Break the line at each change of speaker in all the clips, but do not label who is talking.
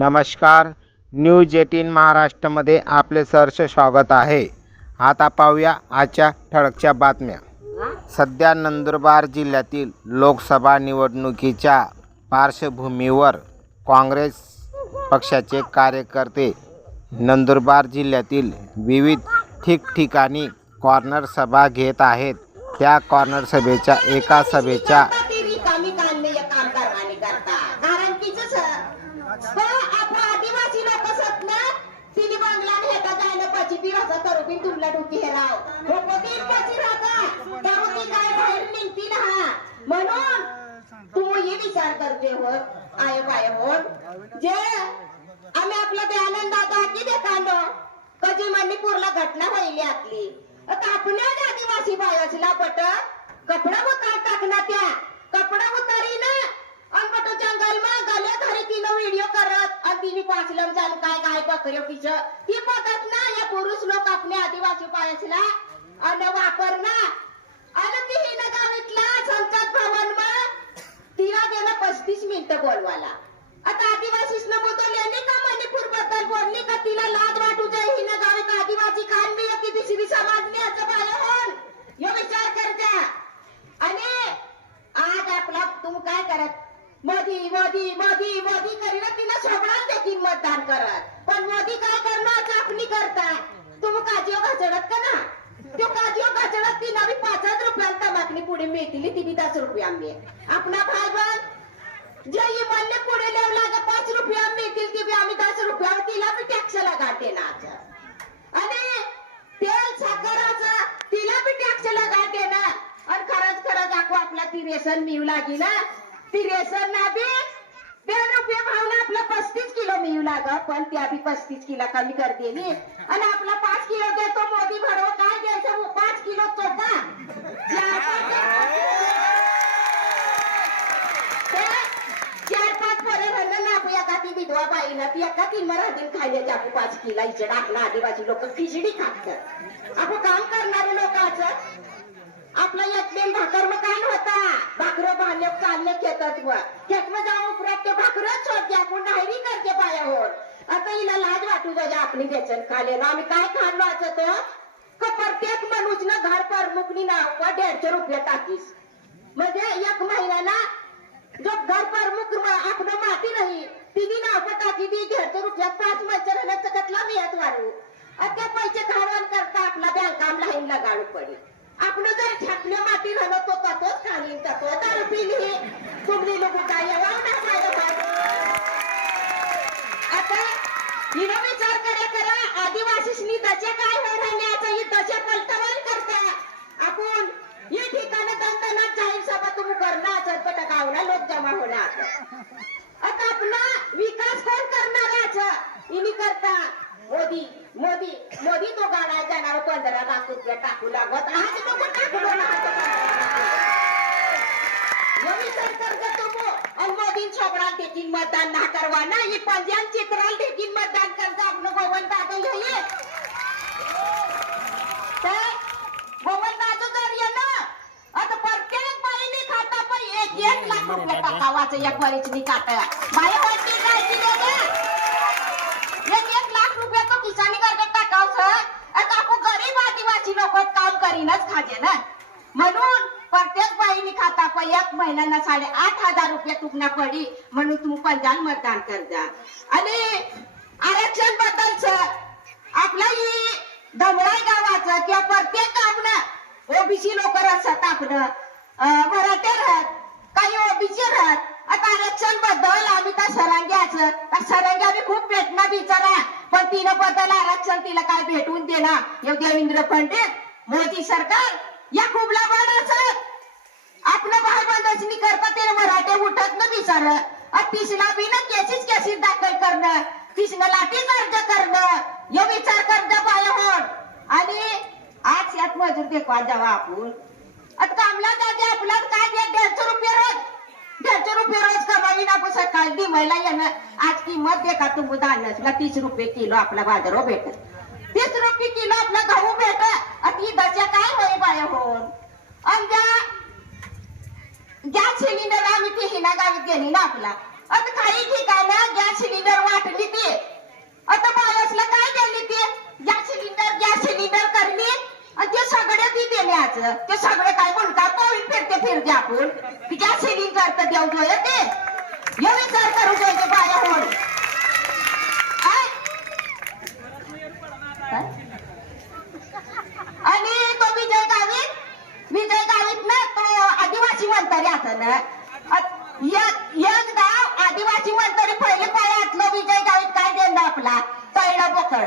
नमस्कार. News eighteen महाराष्ट्रामध्ये आपले सहर्ष स्वागत आहे. आता पाहूया आजच्या ठळकच्या बातम्या. सध्या नंदुरबार जिल्ह्यातील लोकसभा निवडणुकीच्या पार्श्वभूमीवर काँग्रेस पक्षाचे कार्यकर्ते नंदुरबार जिल्ह्यातील विविध ठिकठिकाणी कॉर्नर सभा घेत आहेत. त्या कॉर्नर सभेच्या एका सभेच्या
ती रिकामी काढणे या काम करवानी करता कारण की जसं तो आपला आदिवासी लोक सत ना तिने बंगला हेता जायला पाची ती रसा करू बिन तुमला डुकी हे राव होती राहता त्यामुळे काय बाहेर निघती ना म्हणून तू हे विचार करते हो आय बाय हो जे आम्ही आपलं ते आनंद आता की दे कधी मणिपूरला घटना व्हायली आपली कापण्या आदिवासी बायाचला पट कपडा उतार टाकना त्या कपडा उतारी ना आणि जंगल मा गले घरी तिनं व्हिडिओ करत आणि तिने पाचलम चालू काय काय बकऱ्यो पिच ती पुरुष लोक आपले आदिवासी बायाचला आणि वापर ना. आणि ती हिनं गावीतला संसद भवन मा तिला गेला पस्तीस मिनिटं बोलवाला आता आदिवासीस न बोलवल्याने का मणिपूरबद्दल बोलली का तिला लाज वाटू जाय हिनं गावीत आदिवासी खान मी येते दुसरी समाजने असं बाया होऊन. ह्यो विचार करता आणि आज आपला तू काय करत? मोदी मोदी मोदी मोदी करीन तिला सोबडाच देखील मतदान करत. पण मोदी काय करणार? करताय तुम्ही काजीव घाचडत का ना? तो काजीव घसडत ती पाच हजार रुपयांत तमाकली पुढे मिळतील ती बी दस रुपये आम्ही. आपला भाई बन जे इमान्य पुढे लावला का पाच रुपया मिळतील ती बी आम्ही दस रुपया तिला बी टॅक्स लगा देणार. आणि तेल साखराचा तिला बी टॅक्स लगा देणार. आणि खरंच खरंच दाखवा आपला ती रेशन मिळू लागेल ती रेशन ना बी रुपये आपला पस्तीस किलो मिळू लाग पण पस्तीस किलो कमी करते मी आणि आपला पाच किलो देतो मोदी भरव काय द्यायचं? पाच किलो चार पाच चार पाच पोरे म्हणलं ना आपण एका ती विधवा बाईला? ती एका ती मराठीत खायला आपण पाच किला. इथे टाकला आदिवासी लोक खिचडी खातात. आपण काम करणारे लोकांचं आपला यज्ञ भाकर काय होता भाकर बांधले चालले खेतात व खेत जाऊन उपरात ते भाकर सोडते आपण डायरी करते पायावर. आता हिला लाज वाटू जाऊ आपली बेचन खाले. आम्ही काय खाल्लो हो? असं का प्रत्येक मनुष्य घर प्रमुखनी ना डेडशे रुपये टाकीस. म्हणजे एक महिन्याला जो घर प्रमुख आपण माती नाही तिने नाव टाकी ती दीडशे रुपयात पाच मच्छर राहण्याचं कतला मिळत वाढू आणि ते पैसे खावण करता आपला बँकाम लाईन लगाडू पडेल आपण आपल्या माती घालत होता तो खाली जातो. दारू पिली तुम्ही लोक काय ना माझ्या आता हिनं विचार करा करा. आदिवासी दचे काय होय राहण्याचं ही दचे पलटवण करता आपण या ठिकाणी दंतनाथ जाहीर सभा तुम्ही करणार असेल पण गावला लोक जमा होणार आता आपला विकास कोण करणार याचं इनी करता। मोदी मोदी मोदी तो गाडा जाणार पंधरा लाख रुपये टाकू लागत. आज नको टाकू नवी सरकार जातो मो आणि मोदी छोकरा देखील मतदान ना करवा. ना ही पंजाब चित्राल देखील मतदान करता. आपण गोवन दादो ये तर गोवन दादो तर ये ना आता प्रत्येक बाईने खाता पण एक एक लाख रुपये टाकावाचं एक वरीच काटा बाई वाटते काय की बाबा एक एक लाख रुपये तो किसानी करके टाकाव आता आपण गरीब आदिवासी काम करीनच खाजे ना. म्हणून प्रत्येक बाईनी खाता पण एक महिन्यांना साडे आठ हजार रुपये तुकना पडी म्हणून तुम्ही पंजाब मतदान करता आणि आरक्षण बद्दलच आपला ही दमडाई गावाचं किंवा प्रत्येक आपण ओबीसी लोक असतात आपण मराठे राहत काही ओबीसी राहत आता आरक्षण बद्दल आम्ही त्या सरांग्याचं त्या सरांगी आम्ही खूप भेटणार बिचारा. पण तिनं बद्दल आरक्षण तिला काय भेटून देणार? येऊ देवेंद्र पंडित. मोदी सरकार या खूप लाभाचं आपलं भाईबंदसनी करता ते मराठे उठत न बिचार. तिसला बी ना केसीस केसीस दाखल करणं. तिसनं लाठी अर्ज करणं. यो विचार करणं पाय होण आणि आज यात मजूर देखवा जावा आपण. आता कामला जाते आपला काय दे? दोनशे रुपये रोज. त्याचे रुपये रोज कमावी ना कसं काल महिला यानं. आज किंमत दे का तू मुदानसला तीस रुपये किलो आपला बाजारो हो भेट तीस रुपये किलो आपला गहू भेट ती दशा काय होय बाया हो? गॅस आम्ही ती हिना गावीत गेली ना आपला. आता काही ठिकाण गॅस सिलिंडर वाटली ते. आता बायसला काय गेली ते? गॅस सिलिंडर गॅस सिलिंडर करली. आणि ते सगळे ती गेले आज ते सगळे काय म्हणतात फिरते फिरते आपण. देव ते यो विचार करू शकतो पायावर आणि तो विजय गावित विजय गावित ना आदिवासी मंत्री असं ना. एकदा आदिवासी म्हणतरी पहिले पायातलं विजय गावित काय देणं आपला? तळलं पोकळ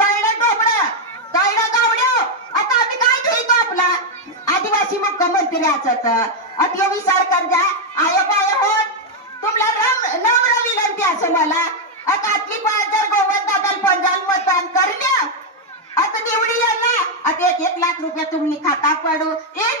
तळणं टोपलं तळलं गावड्यो. आता आम्ही काय घेतो आपला? आदिवासी मुख्यमंत्री असं अति विचार कर जा आय बाय होत. तुमला रम नम्र विनंती असे मला. आता आपली पाच जर गोवत दादाल पंजाल मतदान करण्या आता निवडी यांना आता एक एक लाख रुपये तुम्ही खाता पडू ए